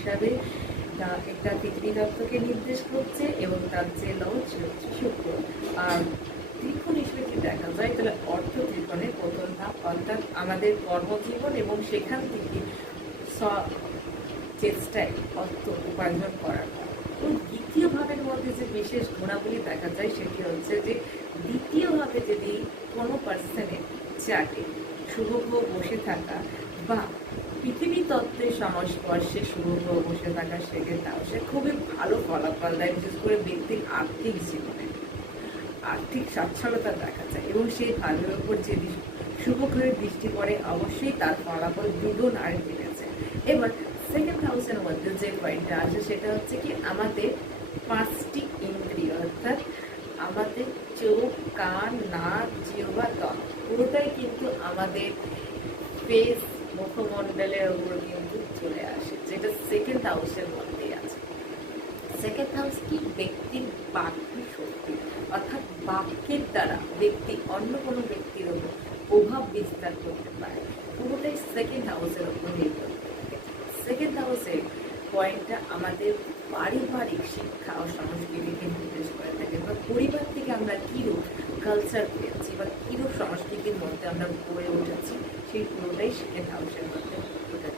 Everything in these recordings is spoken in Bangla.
হিসাবে একটা পৃথিবীতত্ত্বকে নির্দেশ করছে এবং তার যে লর্ড সে হচ্ছে শুক্র। আর ত্রিকোণ হিসেবে যদি দেখা যায় তাহলে অর্থ ত্রিকোণের প্রথম ধাপ, অর্থাৎ আমাদের কর্মজীবন এবং সেখান থেকে চেষ্টায় অর্থ উপার্জন করার। এবং দ্বিতীয় ভাবের মধ্যে যে বিশেষ গুণাবলী দেখা যায় সেটি হচ্ছে যে দ্বিতীয় ভাবে যদি কোনো পার্সনের চার্টে শুভ গ্রহ বসে থাকা বা পৃথিবী তত্ত্বের সংস্পর্শে শুভ গ্রহ বসে থাকা, সেক্ষেত্রেও সে খুবই ভালো ফলাফল দেয়, বিশেষ করে ব্যক্তির আর্থিক জীবনে আর্থিক সচ্ছলতা দেখা যায়। এবং সেই ভাবের উপর যে শুভ গ্রহের দৃষ্টি পড়ে অবশ্যই তার ফলাফল দ্বিগুণ আর বেড়েছে। এবার সেকেন্ড হাউসের মধ্যে যে পয়েন্টটা আসে সেটা হচ্ছে কি আমাদের পাঁচটি ইন্দ্রিয়, অর্থাৎ আমাদের চোখ, কান, নাক, জিহ্বা, ত্বক পুরোটাই কিন্তু আমাদের ফেস, মুখমণ্ডলের উপর কিন্তু চলে আসে, যেটা সেকেন্ড হাউসের মধ্যেই আছে। সেকেন্ড হাউস কি? ব্যক্তির বাক্য শক্তি, অর্থাৎ বাক্যের দ্বারা ব্যক্তি অন্য কোনো ব্যক্তির উপর প্রভাব বিস্তার করতে পারে, পুরোটাই সেকেন্ড হাউসের উপর নির্ভর করে থাকে। সেকেন্ড হাউসের পয়েন্টটা আমাদের পারিবারিক শিক্ষা ও সংস্কৃতিকে নির্দেশ করে থাকে, বা পরিবার থেকে আমরা কীরূপ কালচার পেয়েছি বা কীরূপ সংস্কৃতির মধ্যে আমরা গড়ে উঠেছি, সেই পুরোটাই সেকেন্ড হাউসের মধ্যে ওঠে।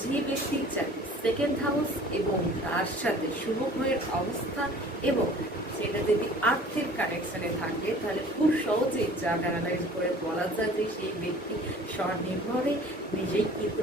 যে ব্যক্তির চাই সেকেন্ড হাউস এবং তার সাথে শুভ গ্রহের অবস্থান এবং সেটা যদি আর্থিক কানেকশনে থাকে, তাহলে খুব সহজেই চার্ট অ্যানালাইজ করে বলা যায় যে সেই ব্যক্তি স্বনির্ভরে নিজেই কিন্তু